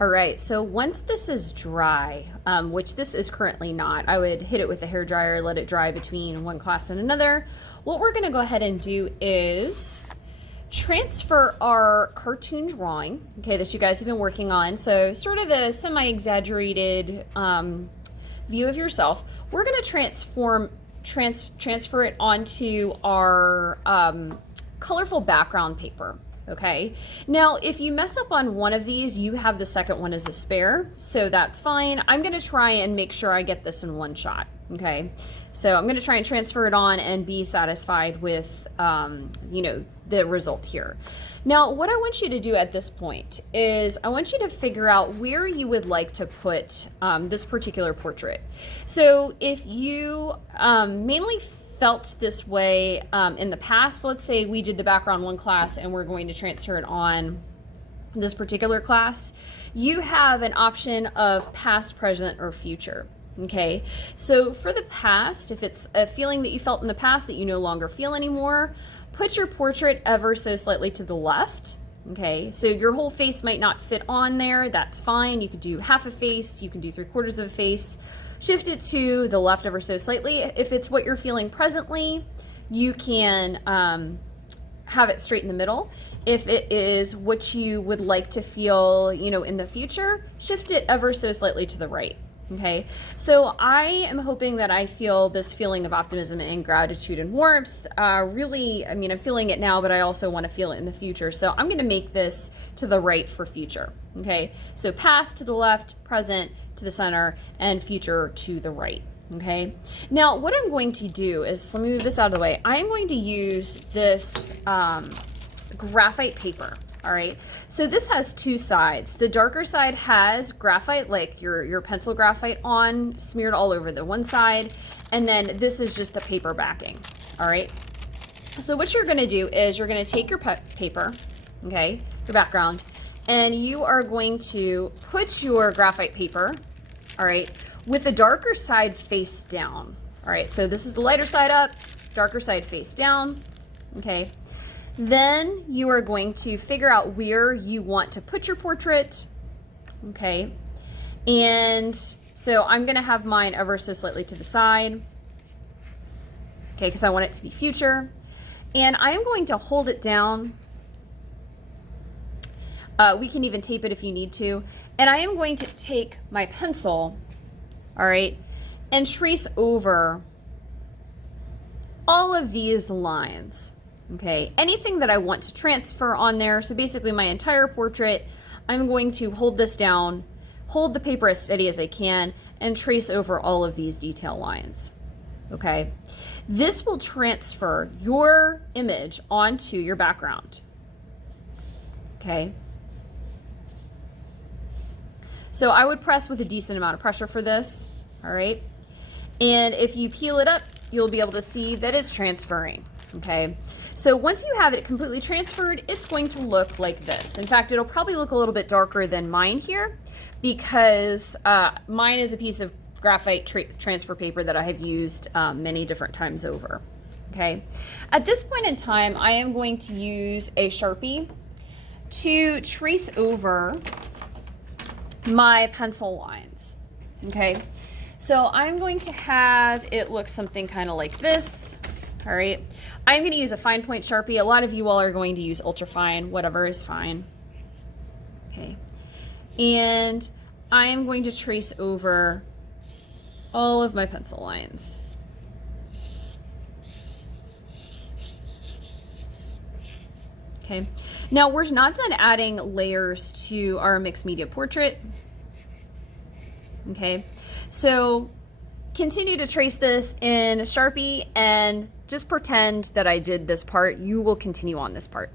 All right, so once this is dry, which this is currently not, I would hit it with a hair dryer, let it dry between one class and another. What we're gonna go ahead and do is transfer our cartoon drawing, okay, that you guys have been working on. So sort of a semi-exaggerated view of yourself. We're gonna transfer it onto our colorful background paper. Okay, now if you mess up on one of these, you have the second one as a spare, so that's fine. I'm gonna try and make sure I get this in one shot. Okay, so I'm gonna try and transfer it on and be satisfied with the result here. Now what I want you to do at this point is I want you to figure out where you would like to put this particular portrait. So if you mainly felt this way in the past, let's say we did the background one class and we're going to transfer it on this particular class, you have an option of past, present, or future. Okay, so for the past, if it's a feeling that you felt in the past that you no longer feel anymore, put your portrait ever so slightly to the left. Okay, so your whole face might not fit on there, that's fine. You could do half a face, you can do 3/4 of a face. Shift it to the left ever so slightly. If it's what you're feeling presently, you can have it straight in the middle. If it is what you would like to feel, in the future, shift it ever so slightly to the right. Okay, so I am hoping that I feel this feeling of optimism and gratitude and warmth. Really, I'm feeling it now, but I also want to feel it in the future. So I'm going to make this to the right for future. Okay, so past to the left, present to the center, and future to the right. Okay, now what I'm going to do is, let me move this out of the way. I am going to use this graphite paper. All right, so this has two sides. The darker side has graphite, like your pencil graphite on, smeared all over the one side, and then this is just the paper backing. All right, so what you're gonna do is you're gonna take your paper, okay, your background, and you are going to put your graphite paper, all right, with the darker side face down. All right, so this is the lighter side up, darker side face down, okay. Then you are going to figure out where you want to put your portrait, okay? And so I'm gonna have mine ever so slightly to the side, okay, because I want it to be future. And I am going to hold it down. We can even tape it if you need to. And I am going to take my pencil, all right, and trace over all of these lines. Okay, anything that I want to transfer on there, so basically my entire portrait, I'm going to hold this down, hold the paper as steady as I can, and trace over all of these detail lines. Okay, this will transfer your image onto your background. Okay, so I would press with a decent amount of pressure for this, all right, and if you peel it up, you'll be able to see that it's transferring. Okay, so once you have it completely transferred, it's going to look like this. In fact, it'll probably look a little bit darker than mine here because mine is a piece of graphite transfer paper that I have used many different times over. Okay, at this point in time, I am going to use a Sharpie to trace over my pencil lines. Okay, so I'm going to have it look something kind of like this. All right, I'm going to use a fine point Sharpie. A lot of you all are going to use ultra fine, whatever is fine. Okay, and I am going to trace over all of my pencil lines. Okay, now we're not done adding layers to our mixed media portrait. Okay, so continue to trace this in Sharpie and just pretend that I did this part. You will continue on this part.